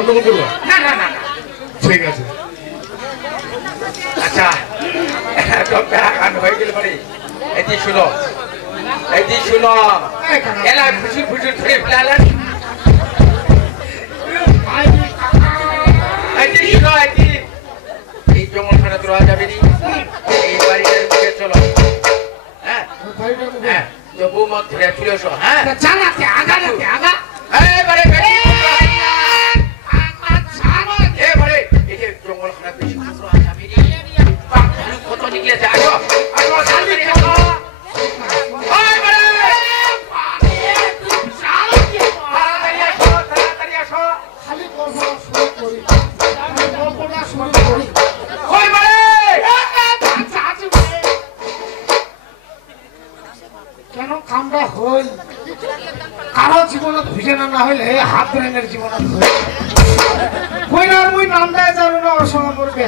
গন্ডগোল করবো না না না না ঠিক আছে আচ্ছা সব গান হয়ে গেলে পরে এটি শুনো এলা খুশি খুশি ধরে ফেলালেন এটি শুনো এটি এই জঙ্গল খানে তোরা যাবে নি এই বাড়িটার মুখে চলো হ্যাঁ হ্যাঁ তো বৌমা ধরে চলে এসো হ্যাঁ জানাতে আগা এবারে এবারে এই যে জঙ্গল খানে বেশি তোরা যাবে নি কত নিকলে যায় আসো আসো তাড়াতাড়ি আসো কেন কামটা হই কারো জীবনত ভিজে না হইলে হাত ব্রেনের জীবনত হই না মুই নামটাই জানো না ওর সঙ্গে পড়বে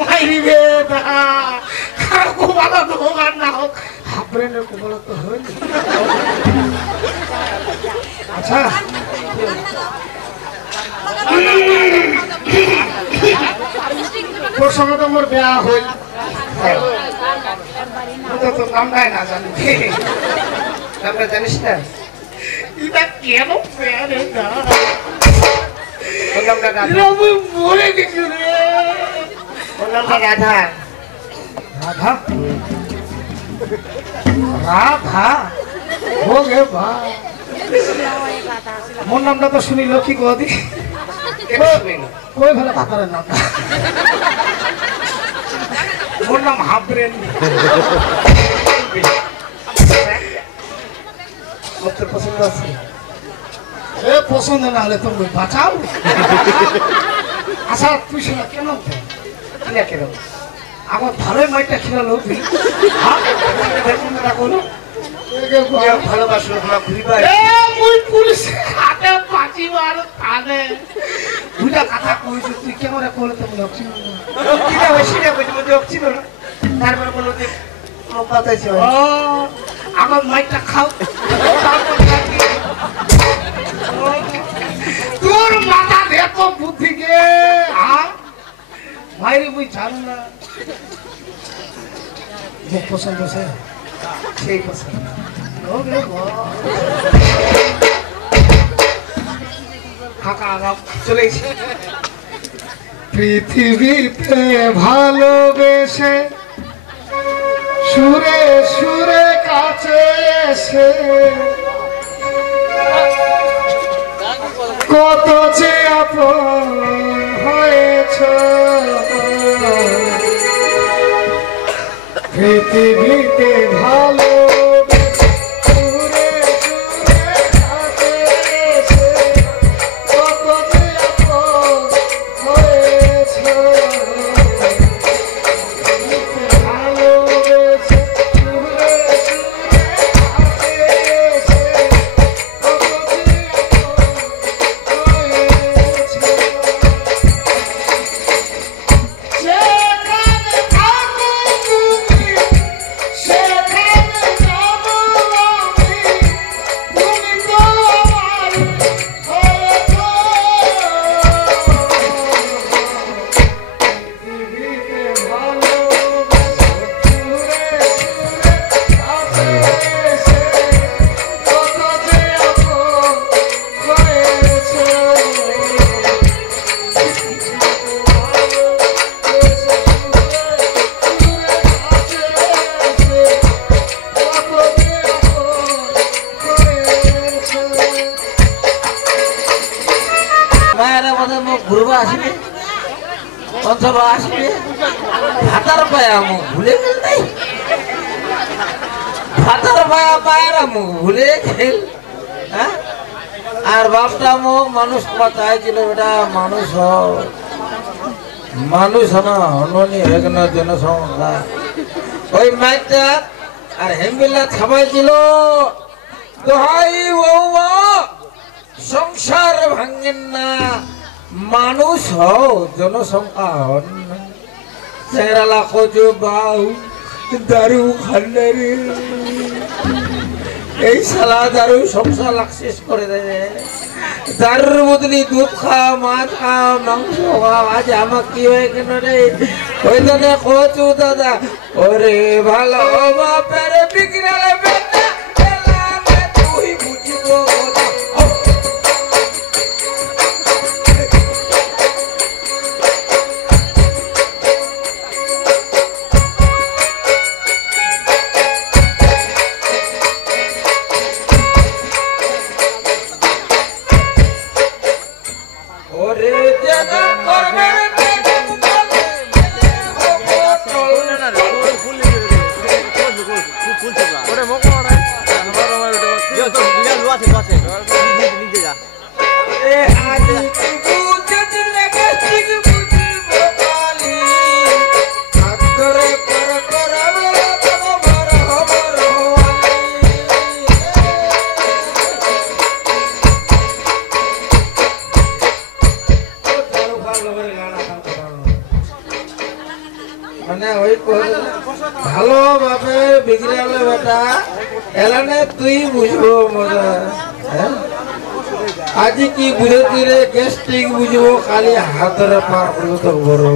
মাইরি রে দেখা কারো কুমালত হোক আর না হোক হাত ব্রেনের কুমালত হই আচ্ছা তোর সঙ্গে তো মোর বিয়া হইল তোর নামটাই না জানি নামটা জানিস না এটা কেন প্যারে না তোর নামটা আমি মরে গেছি রে তোর নামটা রাধা রাধা রাধা हो गे बा मोर नामটা তো শুনি লক্ষ্মী গদি কই ভালো ভাতারের নামটা মোর নাম হাবরেন তোর পছন্দ আছে এ পছন্দ না হলে তুমি বাঁচাও আচ্ছা তুই শোনা কেন কিনা কেন আমার ভালোই মাইটা খেলালো তুই হ্যাঁ কোনো ভালোবাসো আমরা ঘুরিবার মুই পুলিশ হাতে পাঁচি মার কানে দুটা কথা কইছ তুই কেমন করে তুমি লক্ষ্মী কিনা বেশি না বুঝি মধ্যে অক্সি না তারপর বলো যে বাতাইছে ও আমার মাইটা খাও তোর মাথা দেখো বুদ্ধি কে হ্যাঁ মাইরি মুই জানো না যে পছন্দ আছে সেই পছন্দ পৃথিবীতে ভালোবেসে সুরে সুরে কাছে এসে কত যে আপন হয়েছ পৃথিবীতে ভালো ঘুরবা আসবে অথবা আসবে ভাতার পায়া মুখ ভুলে গেল নাই ভাতার পায়া পায়ের মুখ ভুলে গেল হ্যাঁ আর বাপটা মুখ মানুষ চাইছিল বেটা মানুষ মানুষ না হননি হয়ে না জনসংখ্যা ওই মাইটা আর হেমবিল্লা থামাইছিল দোহাই বৌমা সংসার ভাঙেন না মানুষ হও জনসংখ্যা হন না চেহারা কচু বাউ দারু খান্ডারে এই শালা দারু সংসার লাখ শেষ করে দেবে দারুর বদলি দুধ খাও মাছ খাও মাংস খাও আজ আমার কি হয়ে কেন রে ওই দাদা কচু দাদা ওরে ভালো বাপের বিগড়ালে বেটা এলামে তুই বুঝিব ভালো ভাবে বিগড়ালে বেটা এলানে তুই বুঝবো মজা আজ কি বুঝেছি রে গ্যাস্ট্রিক বুঝবো খালি হাতের পার করবো তো বড়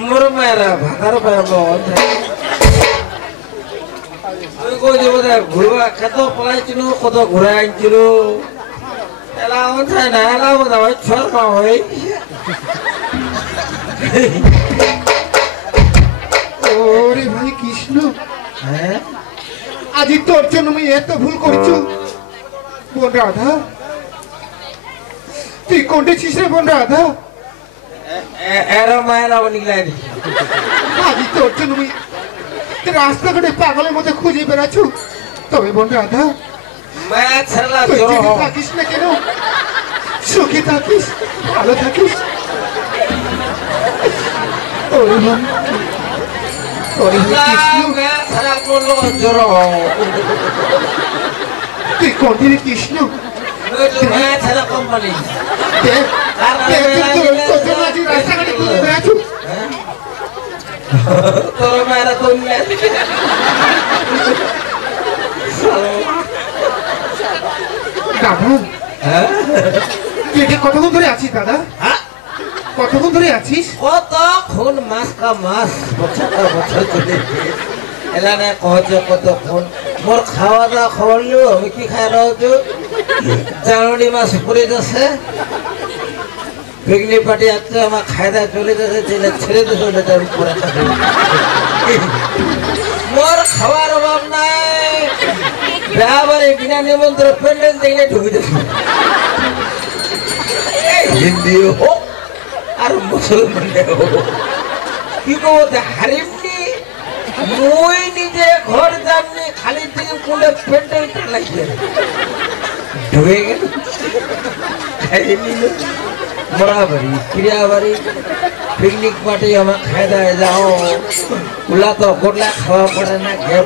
মোর মেয়েরা ভাতার পাইব ঘুরবা খেত পলাইছিল কত ঘুরে আনছিল এলা অঞ্চায় না এলা বোধ হয় ছর পাও হয় ওরে ভাই কৃষ্ণ হ্যাঁ আজি তোর জন্য আমি এত ভুল করছো বোন রাধা তুই কোনটা ছিস রে বোন রাধা এরা মায়েরা নিকলাই আজি তোর জন্য আমি রাস্তাঘাটে পাগলের মতো খুঁজে বেড়াচ্ছ তবে বোন রাধা মায়া ছাড়া তুই জড়ো যদি থাকিস না কেন সুখে থাকিস ভালো থাকিস ওরে বোন ওরে ভাই কৃষ্ণ মায়া ছাড়া করলো জড়ো তুই কোনটি রে কৃষ্ণ মায়া ছাড়া কোম্পানি দেখ তোর জন্য আজি রাস্তাঘাটে খুঁজে বেড়াচ্ছ তোর মায়েরা তো দাদা তুই এটা কতক্ষণ ধরে আছিস দাদা কতক্ষণ ধরে আছিস কতক্ষণ মাস কা মাস বছর কা বছর চলে এলানে কহছে কতক্ষণ মোর খাওয়া দাওয়া খবর লিও আমি কি খাই রয়েছো জানুয়ারি মাস পরে যাচ্ছে পিকনিক পার্টি আসছে আমার খাই দাওয়া চলে যাচ্ছে ছেড়ে দিয়ে চলে যাবে পরে মোর খাওয়ার অভাব নাই ব্যবহারে বিনা নিমন্ত্রণ প্যান্ডেল দেখলে ঢুকে যাবে হিন্দি হোক আর মুসলমান কি বলতে হারিমনি মুই নিজে ঘর যাবনি খালি থেকে কোলে প্যান্ডেলটা লাগিয়ে ঢুকে গেল খাইয়ে নিল বরাবরই ক্রিয়াবাড়ি পিকনিক পার্টি আমার খাই দায় যাও ওলা তো গোটলা খাওয়া পড়ে না গে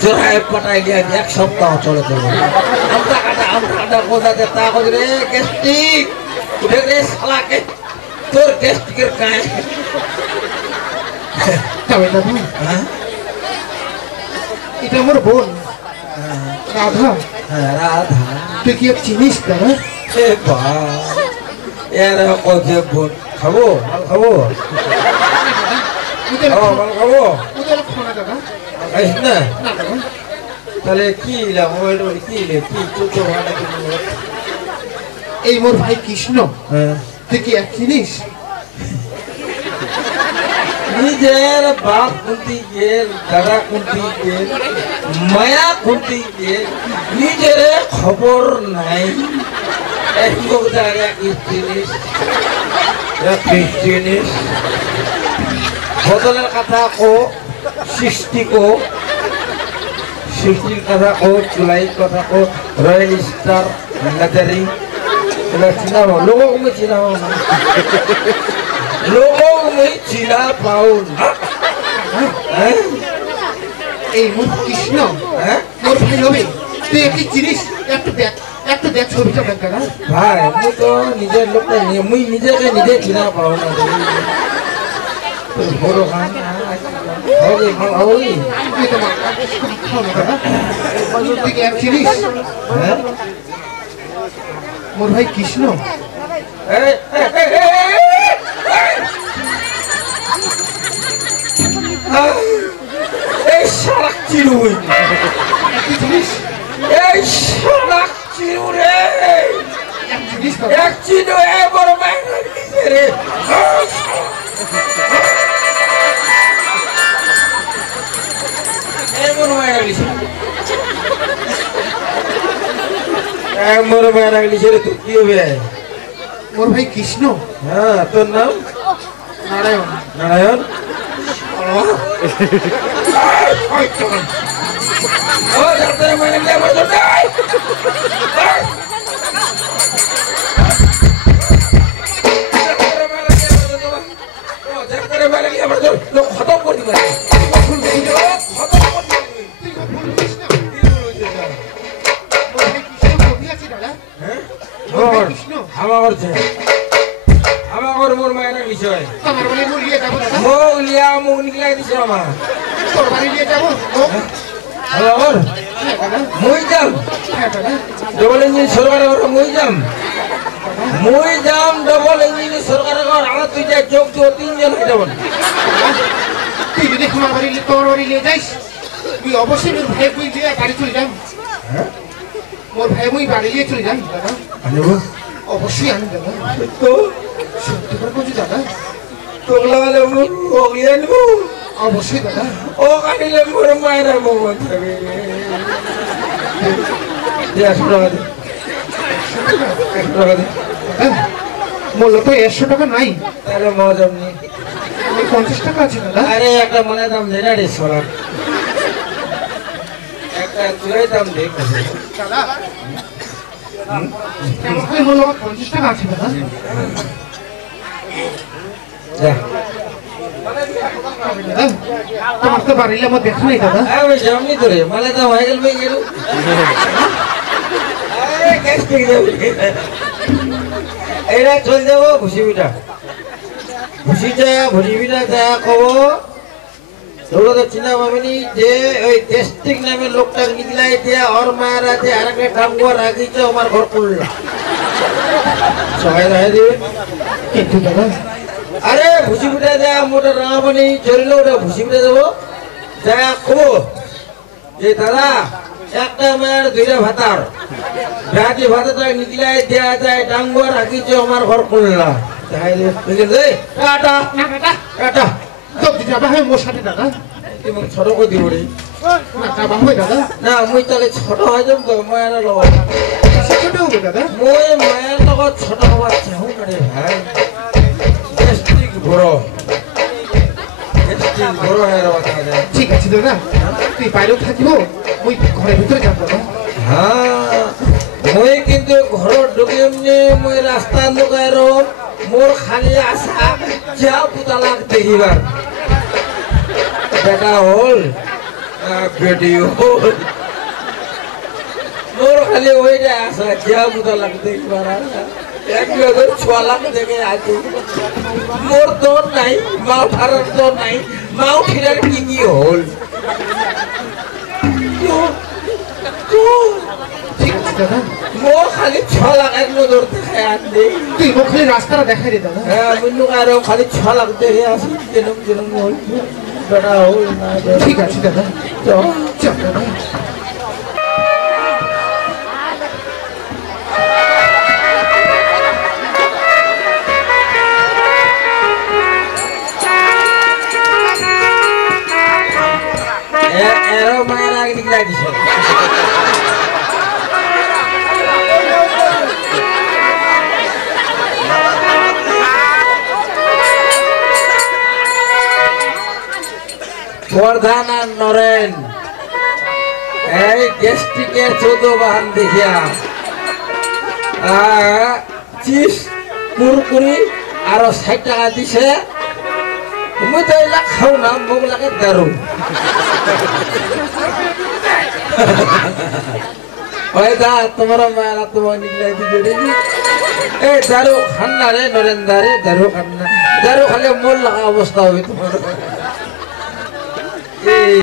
জোড়ায় পাঠাই দিয়ে এক সপ্তাহ চলে যাবে আমটা কাটা কোথাতে তা করে রে গ্যাস্ট্রিক উঠে রে শালাকে তোর গ্যাস্ট্রিকের কায় তবে দাদু এটা আমার বোন রাধা রাধা তুই কি চিনিস দাদা এ বা এরা কত বোন খাবো মাল খাবো মাল খাবো ওদের ফোনে দাদা খাইস না না দাদা তাহলে কি ইলা মোবাইল কি ইলে কি চোখে ভাড়া কিনবো এই মোর ভাই কৃষ্ণ হ্যাঁ তুই কি এক চিনিস নিজের বাপ কুন্তি গেল দাদা কুন্তি গেল মায়া কুন্তি গেল নিজের খবর নাই এক লোক জায়গা কি জিনিস বদলের কথা কো সৃষ্টি কো সৃষ্টির কথা কো চুলাইয়ের কথা কো রয়্যাল স্টার লাজারি এগুলো চিনাবো লোক আমি চিনাবো না लोगों में चिना पाओ এই মোর কৃষ্ণ মোর ভাই হবে তুই কি চিনিস একটু দেখ ছবিটা দেখ দাদা ভাই মুই তো নিজের লোক মুই নিজেকে নিজে চিনা পাও না বড় খান হবে হবে তুই তো মা খাও না দাদা তুই কি এক চিনিস হ্যাঁ মোর ভাই কৃষ্ণ এই সারা চিরুই তুই চিনিস এই সারা চিরু রে এক চিনিস দাদা এক চিরু এ বড় মায়ের দিছে রে এমন মায়ের দিছে এমন মায়ের দিছে রে তুই কি হবে মোর ভাই কৃষ্ণ হ্যাঁ তোর নাম নারায়ণ নারায়ণ ও ডাক্তার মানে কি আমার তো নাই ডাক্তার মানে কি আমার তো লোক খতম করে দিবে খতম করে দিবে তুই ভুল বুঝিস না মোর ভাই কৃষ্ণ কবি আছে দাদা হ্যাঁ মোর ভাই কৃষ্ণ আমার ছে আমার মোর মায়ের বিষয় তোমার বাড়ি মুখ নিয়ে যাবো দাদা মুখ লিয়া মুখ নিকলাই দিছে আমার তোর বাড়ি নিয়ে যাবো আমার হ্যাঁ দাদা মুই যাম হ্যাঁ দাদা ডবল ইঞ্জিন সরকারের ঘর মুই যাম ডবল ইঞ্জিন সরকারের ঘর আর তুই যা চোখ তো তিনজন হয়ে যাবেন তুই যদি তোমার বাড়ি তোর বাড়ি নিয়ে যাইস তুই অবশ্যই মোর ভাই মুই দিয়ে বাড়ি চলে যাম মোর ভাই মুই বাড়ি নিয়ে চলে যাম দাদা আনবো অবশ্যই আনি দাদা তো সত্যি করে বলছি দাদা তোগলা হলে ওগলি আনবো অবশ্যই দাদা ও কাটিলে মোর মায়ের মোমন থাকবে 100 টাকা দে 100 টাকা দে মূল্য তো 100 টাকা নাই তাহলে মজাম নি আমি 50 টাকা আছে দাদা আরে একটা মনে দাম দে না রে সোনা একটা চুরাই দাম দে দাদা আমার মূল্য 50 টাকা আছে দাদা যা দাদা তোমার তো বাড়িলে আমার দেখা নাই দাদা আমি জামনি তোরে মানে তো হয়ে গেল ভাই গেল আরে গ্যাস পেয়ে যাবে এরা চল যাবো ভুসিবিটা ভুসিবিটা যা কব তোরা তো চিনা পাবিনি যে ওই টেস্টিং নামে লোকটা নিকলাই দিয়া ওর মায়ের আছে আর একটা টাঙ্গুয়া রাখিছ আমার ঘর করল সবাই রাখে দিবে কিন্তু দাদা আরে ভুসিবিটা যা মোটা রাঙামানি চলিল ওটা ভুসিবিটা দেবো যা কব যে দাদা একটা মায়ের দুইটা ভাতার রাজি ভাতাটা নিকলাই দেয়া যায় টাঙ্গুয়া রাখিছ আমার ঘর করল তাই বুঝলে টাটা না দাদা টাটা তো যাবা হয় মোর সাথে দাদা তুমি ছোট করে দিব রে না যাবা হয় দাদা না মুই তাহলে ছোট হয়ে যাম তো মায়ের লগত ছোট হবে দাদা মই মায়ের লগত ছোট হওয়ার চাহু না রে ভাই গেস্টিক বড় হয়ে রাখা যায় ঠিক আছে দাদা তুই বাইরেও থাকিব ওই ঘরের ভিতরে যাব দাদা হ্যাঁ মই কিন্তু ঘর ঢুকিম নে মই রাস্তা লুকাই রম মোর খালি আশা যা পুতালাক দেখিবার বেটা হল না বেটি হল মোর খালি ওইটা আশা যা পুতালাক দেখিবার আশা একবার 6 লাখ দেখে আছে মোর দর নাই মাও ঠারার দর নাই মাও ঠিরার কি হল ঠিক আছে দাদা মোর খালি 6 লাখ এক নজর দেখে আনলে তুই মোক খালি রাস্তাটা দেখাই দে দাদা হ্যাঁ মুন্নু আরো খালি 6 লাখ দেখে আসি জনম হল বেটা হল না ঠিক আছে দাদা চল চল দাদা এরো মায়ের আগে নিকলাই দিছে প্রধান আর নরেন এই গেস্টিকের 14 বাহান দেখিয়া চিপস কুরকুরি আর 60 টাকা দিছে তুমি তো এলা খাও না মোক লাগে দারু ওই দা তোমার মায়েরা তোমার নিকলাই দিবে দেখি এই দারু খান না রে নরেন দারে দারু খান না দারু খালে মোর লাগা অবস্থা হবে তোমার